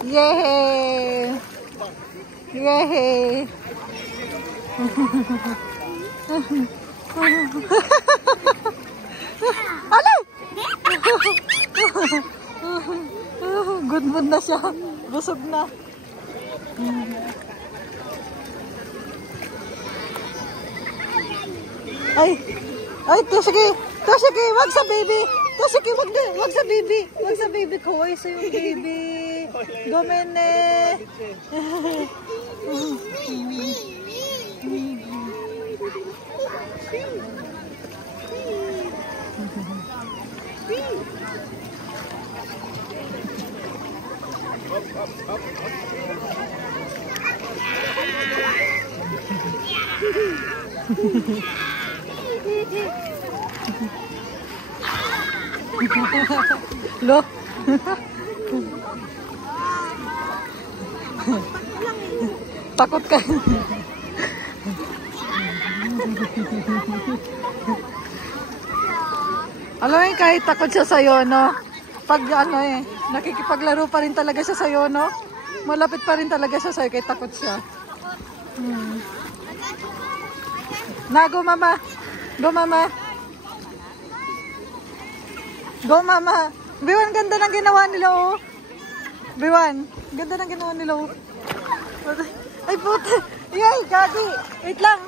Yay! Yay! Ano? Good mood na siya. Busog na. Ay! Ay, sige! Sige! Wag sa baby! Sige! Wag sa baby! Wag sa baby ko! Ay, sa yung baby! Gomene! Look. Takot ka. Alam mo, kahit takot siya sa'yo, no? Pag nakikipaglaro pa rin talaga siya sa'yo, no? Malapit pa rin talaga siya sa'yo, kahit takot siya. Go mama. Go mama. Go mama. Biwan, ganda ng ginawa nila, oh. Biwan, ganda ng ginawa nila, oh. Ay, puta. Yay, Gabi. Wait lang.